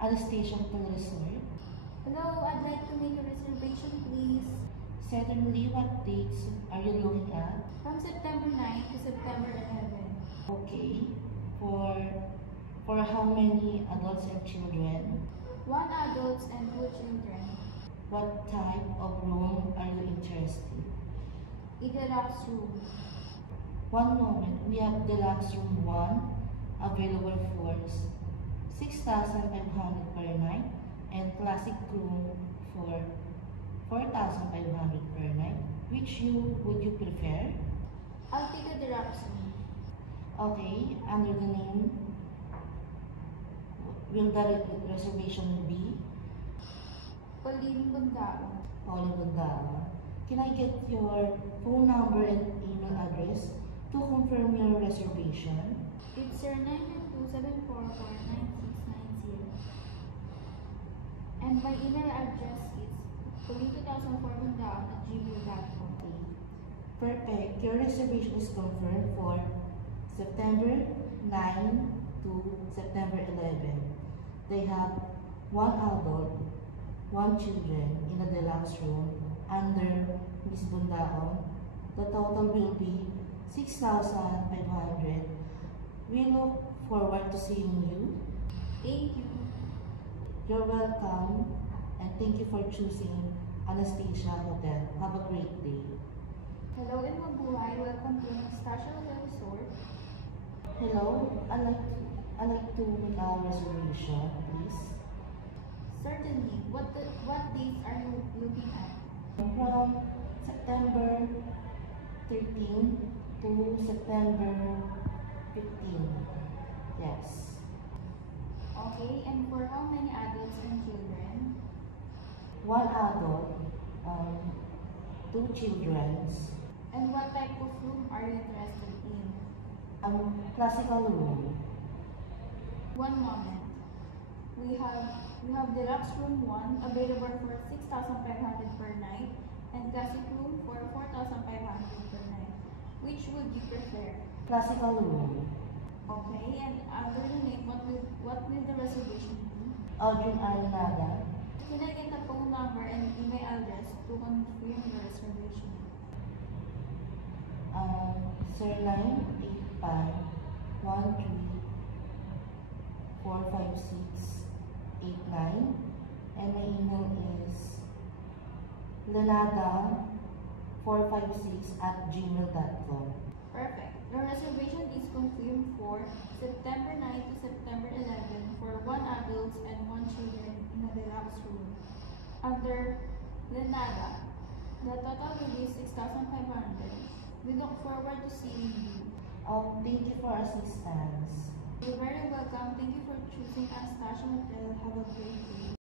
Anastasia Hotel Resort. Hello, I'd like to make a reservation, please. Certainly, what dates are you looking at? From September 9 to September 11. Okay. For how many adults and children? 1 adult and 2 children. What type of room are you interested? A deluxe room. One moment, we have deluxe room 1 available for 6,500 per night and classic room for 4,500 per night. Which would you prefer? I'll take a deluxe room. Okay, under the name, will the reservation be? Pauline Bundao. Pauline Bundao. Can I get your phone number and email address to confirm your reservation? It's 0927449690. And my email address is pauline2004bundao@gmail.com. Perfect. Your reservation is confirmed for September 9 to September 11. They have 1 adult, 1 children in a deluxe room under Miss Bundao. The total will be 6,500. We look forward to seeing you. Thank you. You're welcome, and thank you for choosing Anastasia Hotel. Have a great day. Hello and mabuhay. Welcome to Anastasia Hotel Resort. Hello, I'd like to make a reservation, please. Certainly. What dates are you looking at? From September 13 to September 15. Yes. Okay, and for how many adults and children? 1 adult, 2 children. And what type of room are you interested in? Classical room. One moment. We have deluxe room 1 available for 6,500 per night and classic room for 4,500 per night. Which would you prefer? Classical room. Okay, and under the name, what will the reservation be? Audrey Arenada. Can I get a phone number and email address to confirm the reservation? 0985-13-45689, and my email is lenada456@gmail.com. Perfect. Your reservation is confirmed for September 9 to September 11 for 1 adult and 1 children in a deluxe room. Under Lenada, the total will be 6,500. We look forward to seeing you. Thank you for assistance. You're very welcome. Thank you for choosing Anastasia Hotel. Have a great day.